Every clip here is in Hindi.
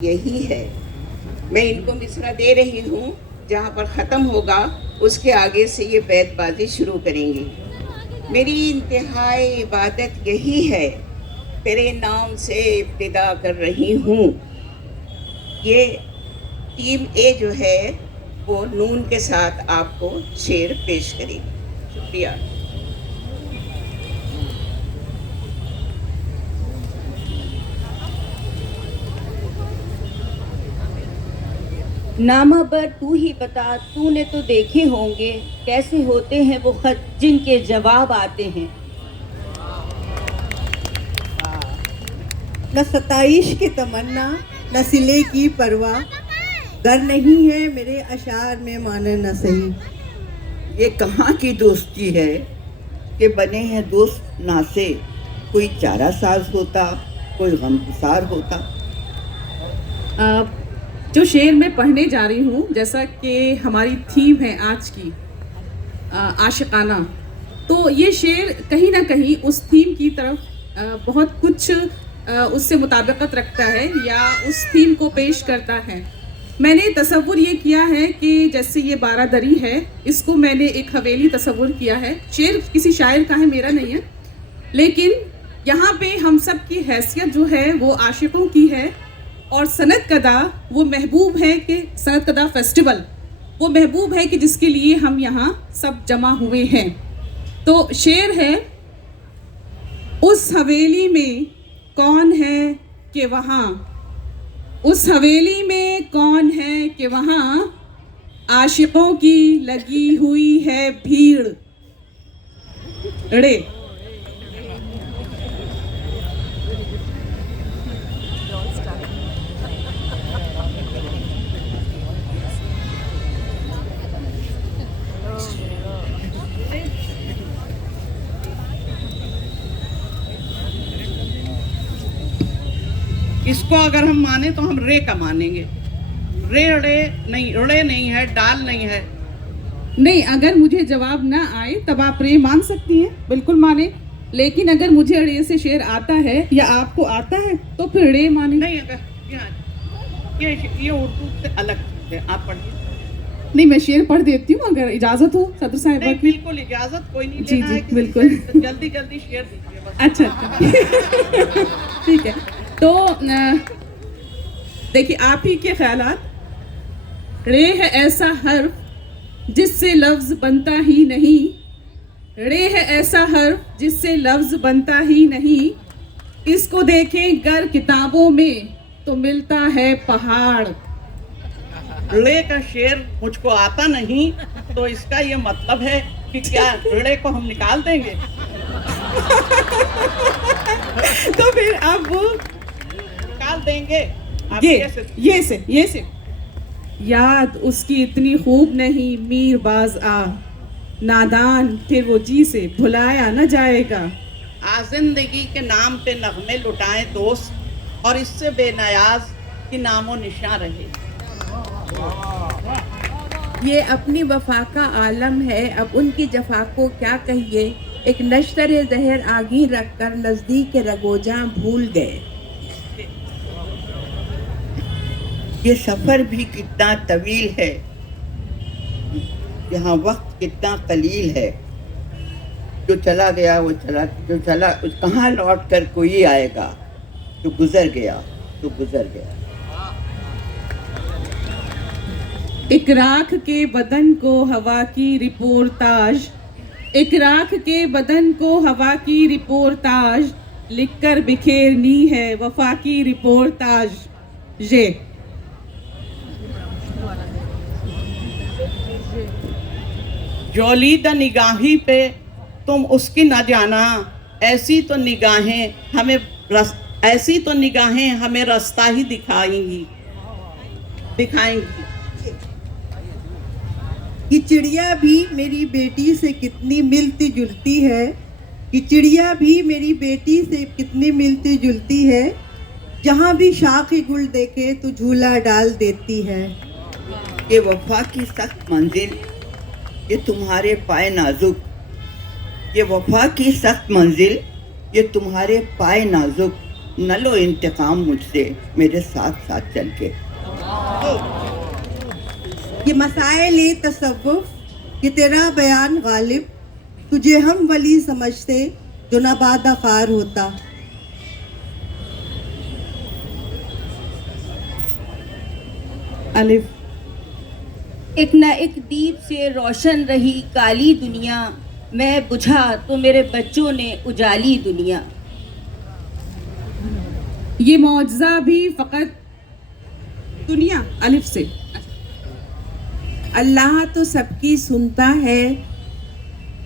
यही है। मैं इनको मिसरा दे रही हूँ, जहाँ पर ख़त्म होगा उसके आगे से ये बैतबाजी शुरू करेंगे। मेरी इंतहाई इबादत यही है, तेरे नाम से इब्तिदा कर रही हूँ। ये टीम ए जो है वो नून के साथ आपको शेर पेश करेगी। शुक्रिया। नामा पर तू ही बता, तूने तो देखे होंगे कैसे होते हैं वो खत जिनके जवाब आते हैं। न सताइश की तमन्ना न सिले की परवाह, गर नहीं है मेरे अशार में माने न सही। ये कहाँ की दोस्ती है कि बने हैं दोस्त ना से, कोई चारा साज होता कोई गमगुसार होता। जो शेर मैं पढ़ने जा रही हूँ, जैसा कि हमारी थीम है आज की आशिकाना, तो ये शेर कहीं ना कहीं उस थीम की तरफ बहुत कुछ उससे मुताबिकत रखता है या उस थीम को पेश करता है। मैंने तसव्वुर ये किया है कि जैसे ये बारादरी है, इसको मैंने एक हवेली तसव्वुर किया है। शेर किसी शायर का है, मेरा नहीं है, लेकिन यहाँ पे हम सब की हैसियत जो है वो आशिकों की है। और सनत कदा वो महबूब है कि सनत कदा फेस्टिवल वो महबूब है कि जिसके लिए हम यहाँ सब जमा हुए हैं। तो शेर है, उस हवेली में कौन है कि वहाँ, उस हवेली में कौन है कि वहाँ आशिकों की लगी हुई है भीड़ रे। इसको अगर हम माने तो हम रे का मानेंगे। रे नहीं है, डाल नहीं है। नहीं, अगर मुझे जवाब ना आए तब आप रे मान सकती हैं, बिल्कुल माने। लेकिन अगर मुझे रे से शेर आता है या आपको आता है तो फिर रे माने। नहीं, अगर ये उर्दू से अलग चीज़ है, आप पढ़िए। नहीं, मैं शेर पढ़ देती हूँ अगर इजाजत हो सदर साहब नहीं, की। बिल्कुल इजाजत कोई नहीं जी, लेना जी, है किसी बिल्कुल। से। जल्दी जल्दी शेर दीजिए बस। अच्छा ठीक है। तो देखिए, आप ही के ख्यालात। रे है ऐसा हर्फ जिससे लफ्ज बनता ही नहीं, रे है ऐसा हर्फ जिससे लफ्ज बनता ही नहीं। इसको देखें गर किताबों में तो मिलता है पहाड़। रे का शेर मुझको आता नहीं, तो इसका ये मतलब है कि क्या रे को हम निकाल देंगे? तो फिर अब वो निकाल देंगे। आप ये से याद उसकी इतनी खूब नहीं, मीर बाज आ नादान फिर वो जी से भुलाया न जाएगा। जिंदगी के नाम पे नगमे लुटाएं दोस्त, और इससे बेनयाज की नामो निशान रहे। ये अपनी वफा का आलम है, अब उनकी जफा को क्या कहिए। एक नश्तर जहर आगी रखकर नजदीक रगोजा भूल गए। ये सफर भी कितना तवील है, यहाँ वक्त कितना कलील है। जो चला गया वो चला, जो चला कहाँ लौट कर कोई आएगा। जो गुजर गया तो गुजर गया। एक राख के बदन को हवा की रिपोर्टाज, एक राख के बदन को हवा की रिपोर्टाज, लिखकर बिखेरनी है वफा की रिपोर्टाज। ये जोलीदा निगाही पे तुम उसकी न जाना, ऐसी तो निगाहें हमें रास्ता ही दिखाएंगी। कि चिड़िया भी मेरी बेटी से कितनी मिलती जुलती है, कि चिड़िया भी मेरी बेटी से कितनी मिलती जुलती है। जहाँ भी शाखी गुल देखे तो झूला डाल देती है। ये वफा की सख्त मंजिल, ये तुम्हारे पाए नाजुक। ये वफा की सख्त मंजिल, ये तुम्हारे पाए नाजुक। न लो इंतकाम मुझसे मेरे साथ साथ चल के। ये मसाइल तसव्वुफ, ये तेरा बयान गालिब, तुझे हम वली समझते जो नबादा ख़ार होता। अलिफ। एक न एक दीप से रोशन रही काली दुनिया, मैं बुझा तो मेरे बच्चों ने उजाली दुनिया। ये मौजज़ा भी फ़कत दुनिया अलिफ से। अल्लाह तो सबकी सुनता है,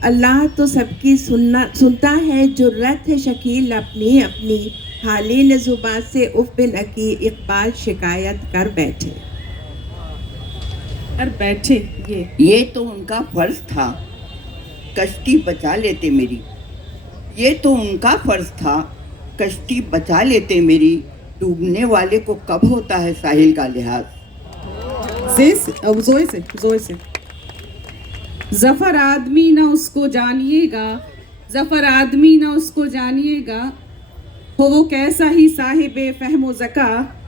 अल्लाह तो सबकी सुनता है, जुर्रत है शकील अपनी अपनी, हाली ने जुबान से उफ बिन अकी इकबाल शिकायत कर बैठे। ये तो उनका फर्ज था, कश्ती बचा लेते मेरी। ये तो उनका फर्ज था, कश्ती बचा लेते मेरी, डूबने वाले को कब होता है साहिल का लिहाज। जोए से जफर आदमी ना उसको जानिएगा, जफर आदमी ना उसको जानिएगा, हो वो कैसा ही साहिबे फहमो ज़का,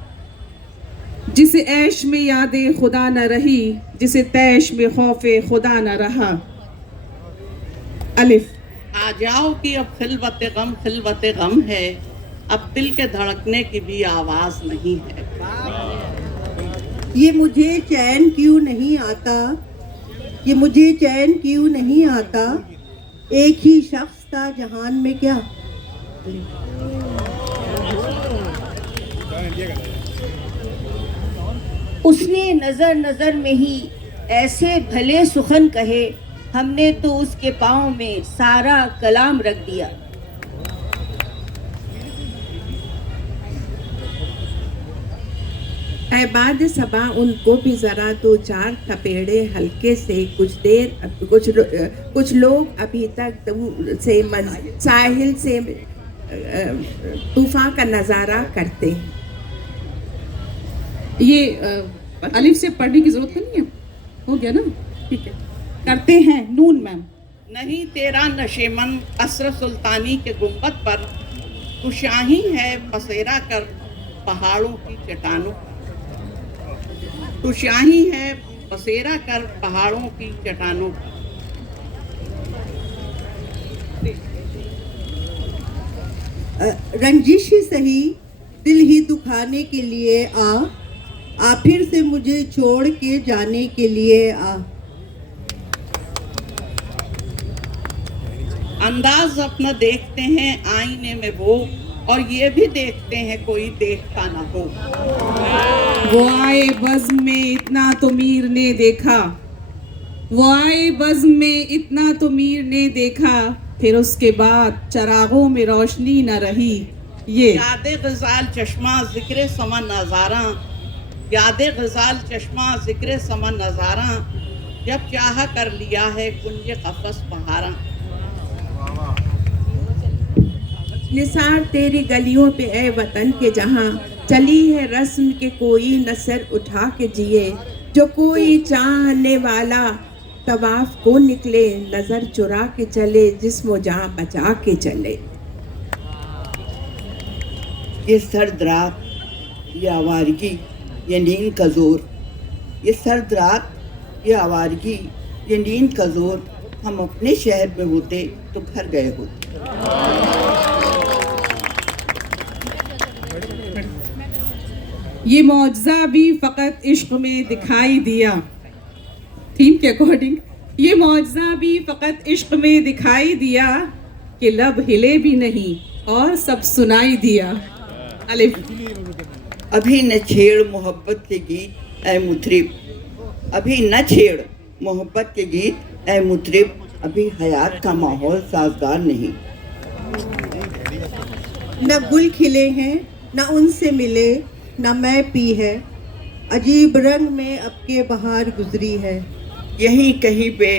जिसे ऐश में यादे खुदा न रही, जिसे तैश में खौफे खुदा न रहा। अलिफ। आ जाओ कि अब खिलवत गम है, अब दिल के धड़कने की भी आवाज नहीं है। ये मुझे चैन क्यों नहीं आता, ये मुझे चैन क्यों नहीं आता, एक ही शख्स था जहान में क्या। उसने नज़र नज़र में ही ऐसे भले सुखन कहे, हमने तो उसके पाँव में सारा कलाम रख दिया। ऐबाद सबा उनको भी ज़रा दो चार थपेड़े हल्के से, कुछ देर कुछ लोग अभी तक से साहिल से तूफान का नज़ारा करते हैं। ये अलिफ से पढ़ने की जरूरत नहीं है, हो गया ना, ठीक है। करते हैं नून मैम। नहीं तेरा नशेमन असर सुल्तानी के गुंबद पर, तू शाही है बसेरा कर पहाड़ों की चट्टानों, तू शाही है बसेरा कर पहाड़ों की चट्टानों। रंजिश ही सही दिल ही दुखाने के लिए आ फिर से मुझे छोड़ के जाने के लिए आ। अंदाज अपना देखते हैं आईने में वो, और ये भी देखते हैं कोई देखता ना हो। वो आए बज़्म में इतना तो मीर ने देखा, वो आए बज़्म में इतना तो मीर ने देखा, फिर उसके बाद चरागों में रोशनी न रही। ये यादे गज़ाल चश्मा ज़िक्र समा नज़ारा, यादे गज़ाल चश्मा ज़िक्र समा नज़ारा, जब चाह कर लिया है कुंज कफ़स बहारा। निसार तेरी गलियों पे ए वतन के जहाँ, चली है रस्म के कोई नसर उठा के जिए, जो कोई चाहने वाला तवाफ को निकले, नजर चुरा के चले जिस्मो जहाँ बचा के चले। ये सर्द रात, ये आवारगी, ये नींद का जोर, ये सर्द रात, ये आवारगी, ये नींद का जोर, हम अपने शहर में होते तो घर गए होते। ये मौजज़ा भी फ़कत इश्क में दिखाई दिया। थीम के अकॉर्डिंग ये मौजज़ा भी फ़कत इश्क में दिखाई दिया, कि लब हिले भी नहीं और सब सुनाई दिया। अलिफ। अभी न छेड़ मोहब्बत के गीत ए मुतरिब, अभी न छेड़ मोहब्बत के गीत ए मुतरिब, अभी हयात का माहौल साजगार नहीं। न गुल खिले हैं न उनसे मिले, न मैं पी है, अजीब रंग में अब के बहार गुजरी है। यहीं कहीं पे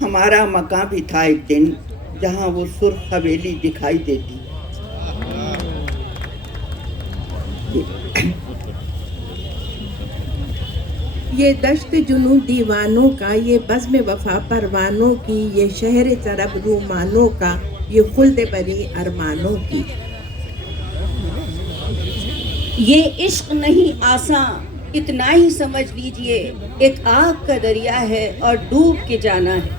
हमारा मकान भी था एक दिन, जहाँ वो सुर्ख हवेली दिखाई देती। ये दश्त जुनू दीवानों का, ये बज़्म वफा परवानों की, ये शहर तरब रूमानों का, ये खुल्द बरी अरमानों की। ये इश्क नहीं आसान, इतना ही समझ लीजिए, एक आग का दरिया है और डूब के जाना है।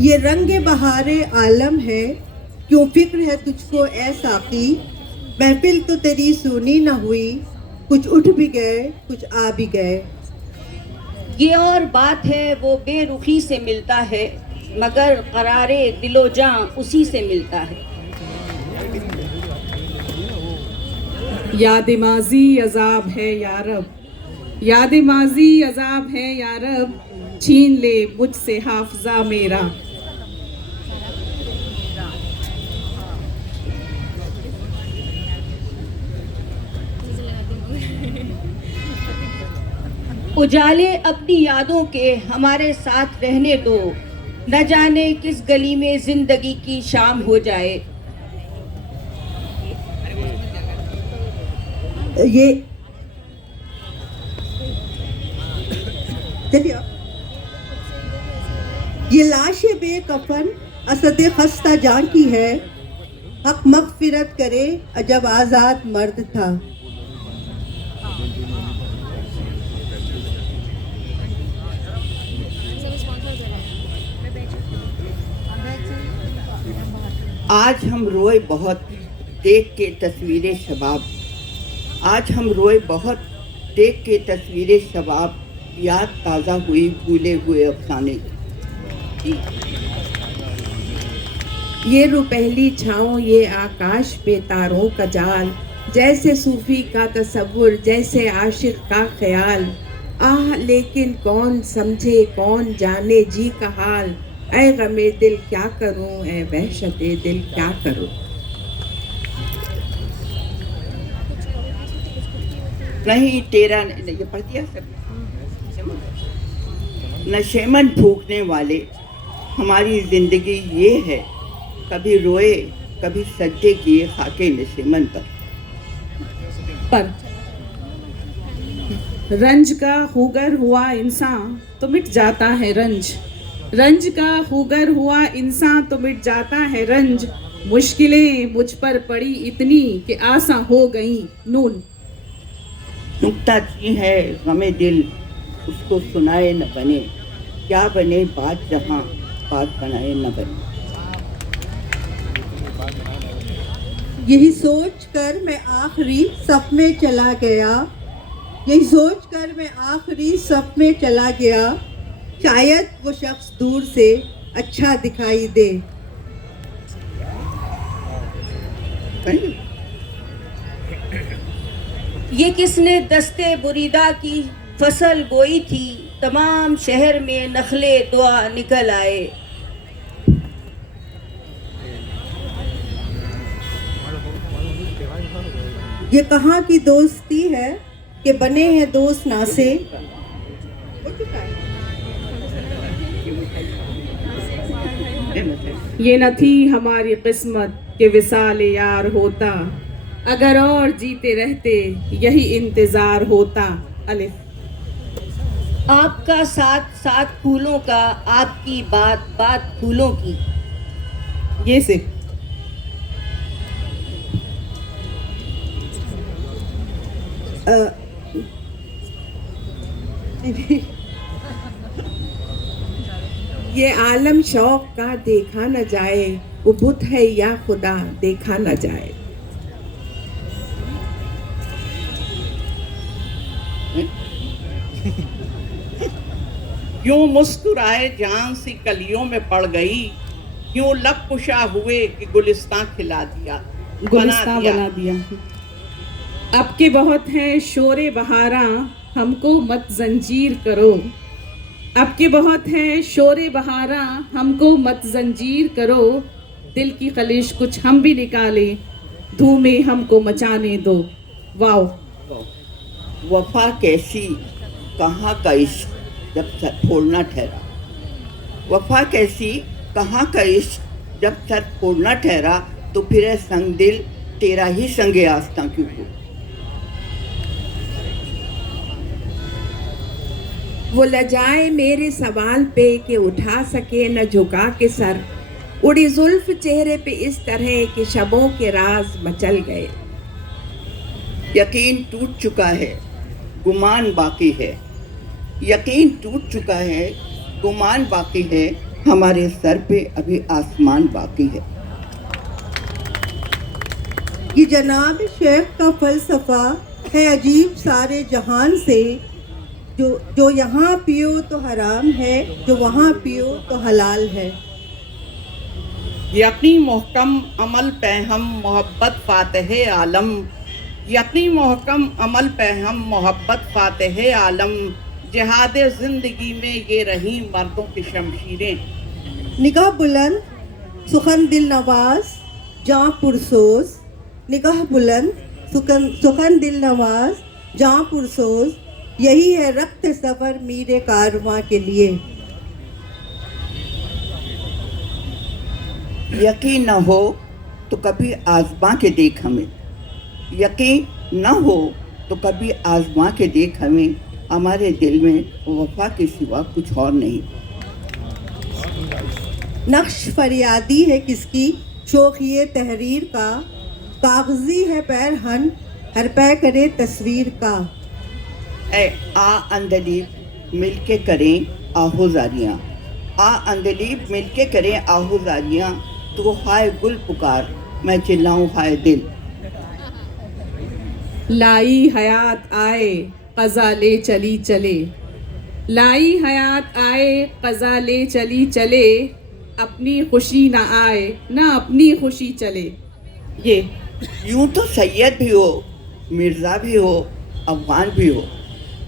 ये रंगे बहारे आलम है, क्यों फिक्र है तुझको ऐ साकी। महफिल तो तेरी सुनी न हुई, कुछ उठ भी गए कुछ आ भी गए। ये और बात है वो बेरुखी से मिलता है, मगर करारे दिलो जां उसी से मिलता है। याद माजी अजाब है यारब, याद माजी अजाब है यारब, छीन ले मुझसे हाफजा मेरा। उजाले अपनी यादों के हमारे साथ रहने दो, न जाने किस गली में जिंदगी की शाम हो जाए। ये चलिए ये लाश बेकफन असद खस्ता जान की है, हक मगफिरत करे अजब आज़ाद मर्द था। आज हम रोए बहुत देख के तस्वीरें शबाब, आज हम रोए बहुत देख के तस्वीरें शबाब, याद ताज़ा हुई भूले हुए अफसाने की। ये रुपहली छाँव ये आकाश पे तारों का जाल, जैसे सूफी का तसव्वुर जैसे आशिक का ख्याल। आह लेकिन कौन समझे कौन जाने जी का हाल, ऐ गमे दिल क्या करूं ऐ वहशते दिल क्या करूं। नहीं तेरा ये पढ़ दिया सब। नशेमन फूकने वाले हमारी जिंदगी ये है, कभी रोए कभी सज्जे किए खाके नशेमन पर रंज का खूगर हुआ इंसान तो मिट जाता है रंज, रंज का खूगर हुआ इंसान तो मिट जाता है रंज। मुश्किलें मुझ पर पड़ी इतनी कि आसान हो गई नून। नुक्ता की है गमे दिल उसको सुनाए न बने, क्या बने बात जहाँ बात बनाए न बने। यही सोच कर मैं आखिरी सफ में चला गया, यही सोच कर मैं आखिरी सफ में चला गया, शायद वो शख्स दूर से अच्छा दिखाई दे। ये किसने दस्ते बुरीदा की फसल बोई थी, तमाम शहर में नखले दुआ निकल आए। ये कहाँ की दोस्ती है कि बने हैं दोस्त नासे। ये न थी हमारी किस्मत के विसाल यार होता, अगर और जीते रहते यही इंतजार होता। अलिफ। आपका साथ साथ फूलों का, आपकी बात बात फूलों की। ये से ये आलम शौक का देखा न जाए, वो बुत है या खुदा देखा न जाए। यूं मुस्कुराए जान सी कलियों में पड़ गई, यूं लब कुशा हुए कि गुलिस्तां खिला दिया, गुलिस्तां बना दिया। अब के बहुत हैं शोरे बहारा, हमको मत जंजीर करो। अब के बहुत हैं शोरे बहारा, हमको मत जंजीर करो। दिल की खलिश कुछ हम भी निकाले, धूमें हमको मचाने दो। वाओ। वफा कैसी कहाँ का इश्क जब सर फोड़ना ठहरा, वफा कैसी कहाँ का इश्क जब सर फोड़ना ठहरा, तो फिर है संग दिल तेरा ही संगे आस्था क्यों हो। वो लजाए मेरे सवाल पे कि उठा सके न झुका के सर, उड़ी जुल्फ चेहरे पे इस तरह कि शबों के राज मचल गए। यकीन टूट चुका है, गुमान बाकी है। यकीन टूट चुका है, गुमान बाकी है। हमारे सर पे अभी आसमान बाकी है। ये जनाब शेख का फ़लसफ़ा है अजीब सारे जहान से, जो यहाँ पियो तो हराम है, जो वहाँ पियो तो हलाल है। यकीन मोहकम अमल पे हम मोहब्बत फातिह आलम। यकीन मोहकम अमल पे हम मोहब्बत फातिह आलम। जिहाद ज़िंदगी में ये रही मर्दों की शमशीरें। निगाह बुलंद सुखन दिल नवाज जाँ पुरसोज। निगाह बुलंद सुखन दिल नवाज जाँ पुरसोज। यही है रक्त सफ़र मीरे कारवां के लिए। यकीन न हो तो कभी आजमा के देख हमें। यकीन न हो तो कभी आजमा के देख हमें। हमारे दिल में वफा के सिवा कुछ और नहीं। नक्श फरियादी है किसकी शोखिए तहरीर का। कागजी है पैरहन हर पै करे तस्वीर का। ए आ अंदलीब मिलके करें आहोजारियाँ। आ अंदलीब मिलके करें आहोजारियाँ। तो हाय गुल पुकार मैं चिल्लाऊं हाय दिल। लाई हयात आए क़ज़ा ले चली चले। लाई हयात आए क़ज़ा ले चली चले। अपनी खुशी ना आए ना अपनी खुशी चले। ये यूं तो सैयद भी हो, मिर्ज़ा भी हो, अफ़गान भी हो।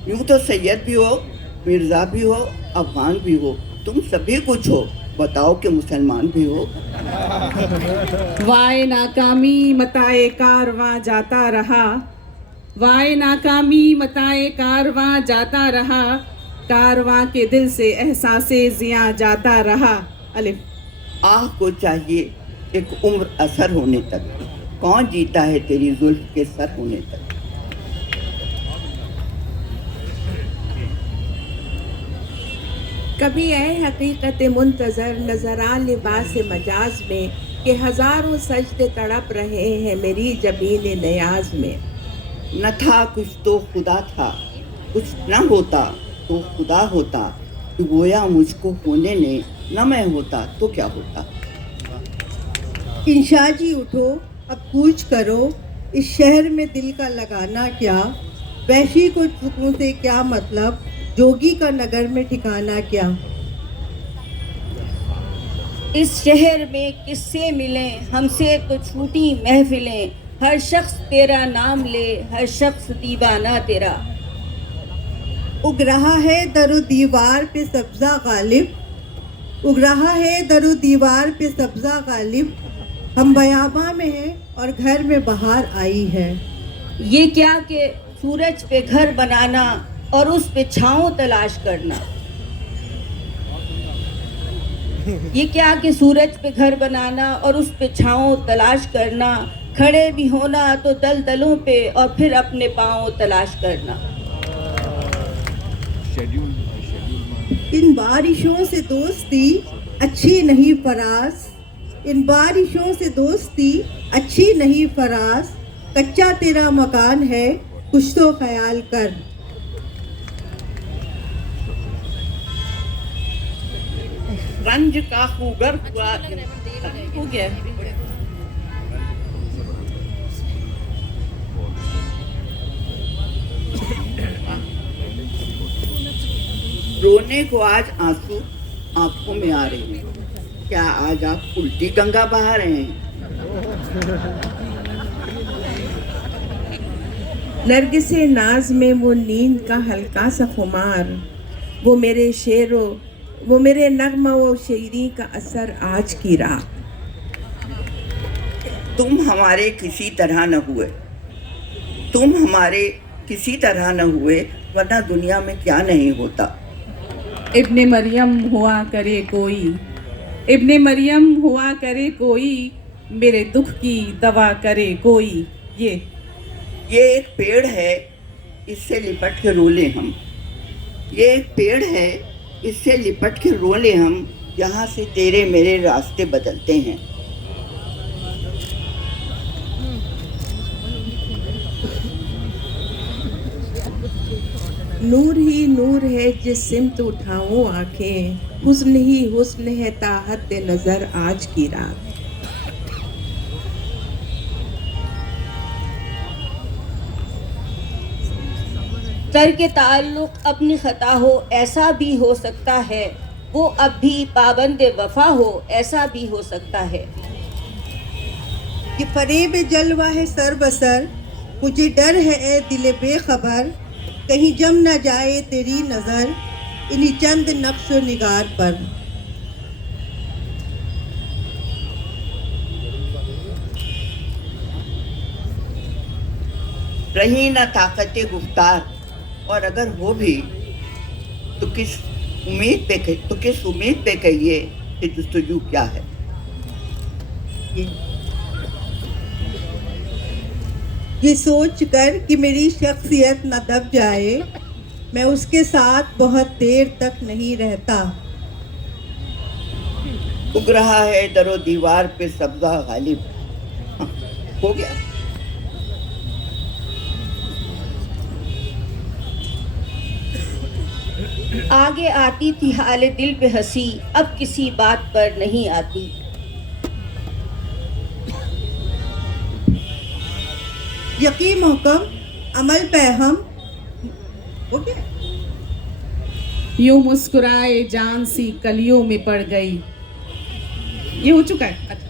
यूं तो सैयद भी हो, मिर्ज़ा भी हो, अफ़गान भी हो। तुम सभी कुछ हो, बताओ कि मुसलमान भी हो। वाए नाकामी मताए कारवां जाता रहा। वाए नाकामी मताए कारवां जाता रहा। कारवां के दिल से एहसासे ज़ियां जाता रहा। अलिफ। आह को चाहिए एक उम्र असर होने तक। कौन जीता है तेरी जुल्फ के सर होने तक। कभी ऐ हकीकत मुंतज़र नज़रा लिबास मजाज में कि हज़ारों सजदे तड़प रहे हैं मेरी जबीन नियाज में। न था कुछ तो खुदा था, कुछ न होता तो खुदा होता। तो गोया मुझको होने ने, न मैं होता तो क्या होता। इंशा जी उठो अब कूच करो। इस शहर में दिल का लगाना क्या। वैशी को सुकून से क्या मतलब, जोगी का नगर में ठिकाना क्या। इस शहर में किस्से मिले हमसे तो छूटी महफिलें। हर शख्स तेरा नाम ले, हर शख्स दीवाना तेरा। उग रहा है दरो दीवार पे सब्जा गालिब। उग रहा है दरो दीवार पे सब्जा गालिब। हम बयाबा में हैं और घर में बहार आई है। ये क्या कि सूरज पे घर बनाना और उस पे छांव तलाश करना। ये क्या कि सूरज पे घर बनाना और उस पे छांव तलाश करना। खड़े भी होना तो दलदलों पे और फिर अपने पाँव तलाश करना। इन बारिशों से दोस्ती अच्छी नहीं फराज। इन बारिशों से दोस्ती अच्छी नहीं फराज। कच्चा तेरा मकान है कुछ तो ख्याल कर। रंज का खूगर हुआ हो गया। रोने को आज आंसू आंखों में आ रहे हैं। क्या आज आप उल्टी गंगा बहा रहे हैं। नरगिसे नाज में वो नींद का हल्का सा खुमार। वो मेरे शेरों वो मेरे नगमा वो शेरी का असर आज की रात। तुम हमारे किसी तरह न हुए। तुम हमारे किसी तरह न हुए, वरना दुनिया में क्या नहीं होता। इब्ने मरियम हुआ करे कोई। इब्ने मरियम हुआ करे कोई। मेरे दुख की दवा करे कोई। ये एक पेड़ है, इससे लिपट के रो ले हम। ये एक पेड़ है, इससे लिपट के रो ले हम। यहाँ से तेरे मेरे रास्ते बदलते हैं। नूर ही नूर है जिस सिमत उठाऊं आंखें, हुस्न ही हुस्न है ताहत नजर आज की रात। तर्क ताल्लुक अपनी खता हो ऐसा भी हो सकता है, वो अब भी पाबंद वफा हो ऐसा भी हो सकता है। ये फरेब जलवा है सर बसर, मुझे डर है ए दिल बेखबर, कहीं जम न जाए तेरी नज़र इन्हीं चंद नक्श निगार पर। रही न ताकत गुफ्तार, और अगर हो भी तो किस उम्मीद पे कहिए कि जस्तजू क्या है। ये सोच कर कि मेरी शख्सियत न दब जाए, मैं उसके साथ बहुत देर तक नहीं रहता। उग रहा है दरो दीवार पे सब्जा गालिब। हाँ, हो गया। आगे आती थी हाले दिल पे हंसी, अब किसी बात पर नहीं आती। यकीन मोहकम अमल पे हम हो गया। यूं मुस्कुराए जान सी कलियों में पड़ गई। ये हो चुका है। अच्छा।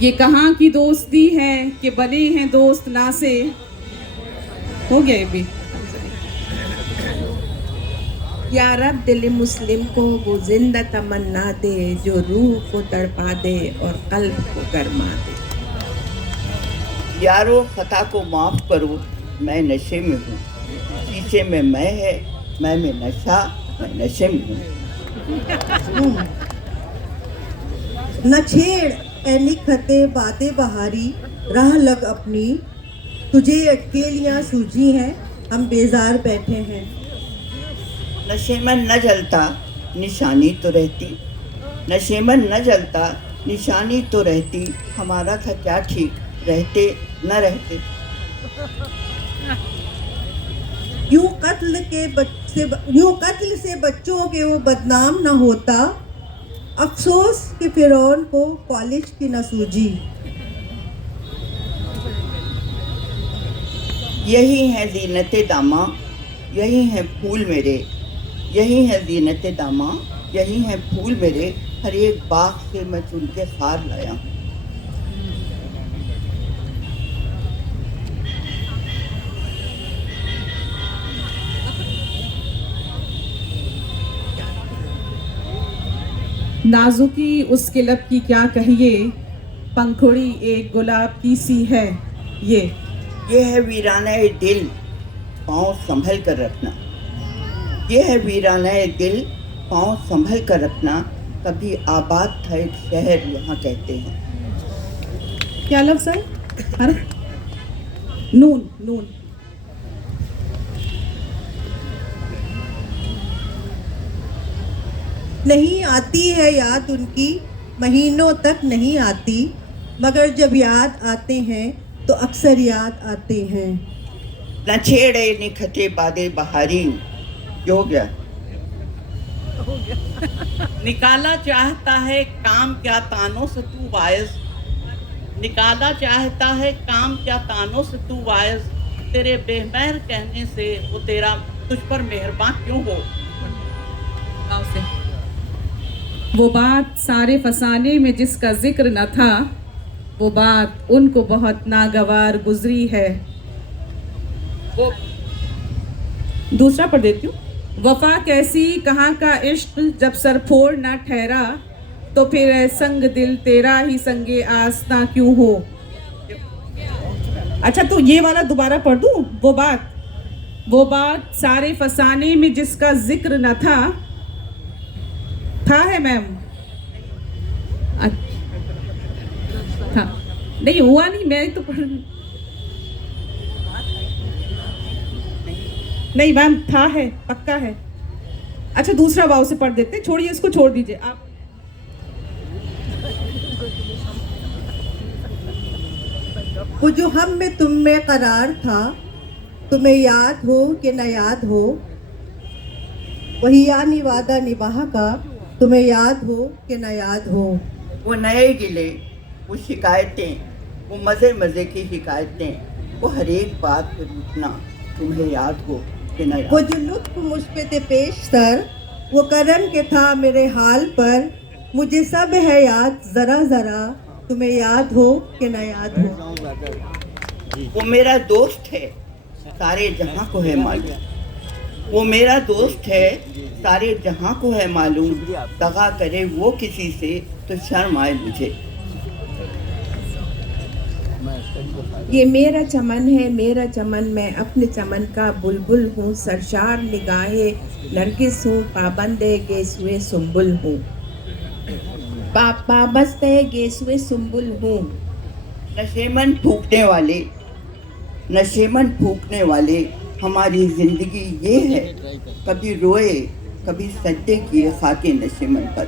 ये कहाँ की दोस्ती है कि बने हैं दोस्त ना से। हो गया ये भी। या रब दिल मुस्लिम को वो जिंदा तमन्ना दे, जो रूह को तड़पा दे और कल्ब को गरमा दे। यारो खता को माफ करो, मैं नशे में हूँ। शीशे में मैं है, मैं में नशा, मैं नशे में हूँ। न छेड़ ए निखते बातें बहारी, राह लग अपनी, तुझे अकेलियाँ सूझी हैं, हम बेजार बैठे हैं। नशेमन न जलता निशानी तो रहती, नशेमन न जलता निशानी तो रहती, हमारा था क्या ठीक रहते न रहते। यूं कत्ल से बच्चों के वो बदनाम न होता, अफसोस कि फिरौन को कॉलेज की न सूझी। यही है जीनते दामा, यही है फूल मेरे, यही है जीनते दामा, यही है फूल मेरे, हर एक बाग से मैं चुन के हार लाया हूँ। नाजुकी उसके लब की क्या कहिए, पंखुड़ी एक गुलाब की सी है ये है वीराना दिल, पाँव संभल कर रखना। ये है वीराना दिल, पाँव संभल कर रखना, कभी आबाद था एक शहर यहाँ कहते हैं। क्या लफ्ज़ है? अरे नून नून। नहीं आती है याद उनकी, महीनों तक नहीं आती, मगर जब याद आते हैं तो अक्सर याद आते हैं। न छेड़े निखते बादे बहारी। जो हो गया। निकाला चाहता है काम क्या तानों से तू वायस, निकाला चाहता है काम क्या तानों से तू वायस, तेरे बेमेहर कहने से वो तेरा तुझ पर मेहरबान क्यों हो। गाँव से वो बात सारे फसाने में जिसका जिक्र न था, वो बात उनको बहुत नागवार गुजरी है। वो दूसरा पढ़ देती हूँ। वफा कैसी कहाँ का इश्क जब सरफोड़ ना ठहरा, तो फिर ऐ संग दिल तेरा ही संगे आस्था क्यों हो। अच्छा तो ये वाला दोबारा पढ़ दूँ। वो बात सारे फसाने में जिसका जिक्र न था है मैम। अच्छा नहीं हुआ नहीं, मैं तो पढ़ नहीं मैम, था है पक्का है। अच्छा दूसरा वाव से पढ़ देते हैं, छोड़िए इसको, छोड़ दीजिए आप। वो जो हम में तुम में करार था, तुम्हें याद हो कि न याद हो, वही यानी वादा निभाह का, तुम्हें याद हो कि न याद हो। वो नए गिले, वो शिकायतें, वो मज़े मज़े की शिकायतें, वो हर एक बात पर रुकना, तुम्हें याद हो कि न याद वो जो लुत्फ मुझ पे थे पेशतर, वो करम के था मेरे हाल पर, मुझे सब है याद ज़रा ज़रा, तुम्हें याद हो कि न याद हो। वो मेरा दोस्त है, सारे जहां को है मालूम, वो मेरा दोस्त है, सारे जहां को है मालूम, दगा करे वो किसी से तो शर्म आए मुझे। ये मेरा चमन है मेरा चमन, मैं अपने चमन का बुलबुल हूँ, सरशार निगाहे नरगिस हूँ, पाबंदे गेसुए सुम्बुल हूँ, पाबस्ते गेसुए सुम्बुल हूँ। नशेमन फूकने वाले, नशेमन फूकने वाले, हमारी जिंदगी ये है, कभी रोए कभी सज्जे किए खाके नशेमन पर।